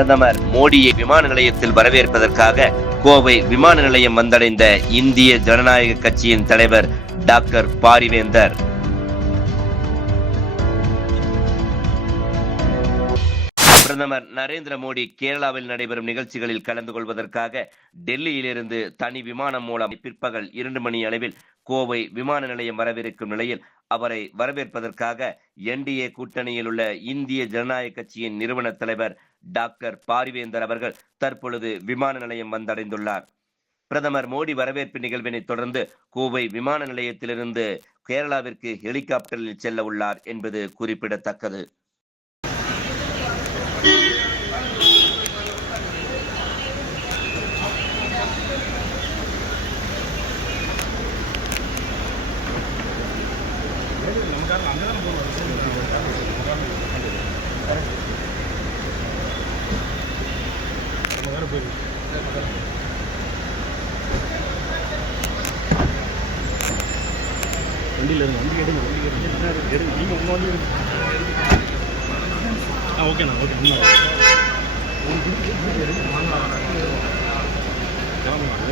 பிரதமர் மோடியை விமான நிலையத்தில் வரவேற்பதற்காக கோவை விமான நிலையம் வந்தடைந்த இந்திய ஜனநாயக கட்சியின் தலைவர் டாக்டர் பாரிவேந்தர் பிரதமர் நரேந்திர மோடி கேரளாவில் நடைபெறும் நிகழ்ச்சிகளில் கலந்து கொள்வதற்காக டெல்லியிலிருந்து தனி விமானம் மூலம் பிற்பகல் 2 மணி அளவில் கோவை விமான நிலையம் வரவிருக்கும் நிலையில் அவரை வரவேற்பதற்காக என்டிஏ கூட்டணியில் உள்ள இந்திய ஜனநாயக கட்சியின் நிறுவன தலைவர் டாக்டர் பாரிவேந்தர் அவர்கள் தற்பொழுது விமான நிலையம் வந்தடைந்துள்ளார். பிரதமர் மோடி வரவேற்பு நிகழ்வினை தொடர்ந்து கோவை விமான நிலையத்திலிருந்து கேரளாவிற்கு ஹெலிகாப்டரில் செல்ல உள்ளார் என்பது குறிப்பிடத்தக்கது. வண்டியில் இருங்க, வண்டி எடுங்க, நீங்கள் உங்கள் வண்டி எடுங்க. ஓகேண்ணா, ஓகே. கிளம்பலாம்,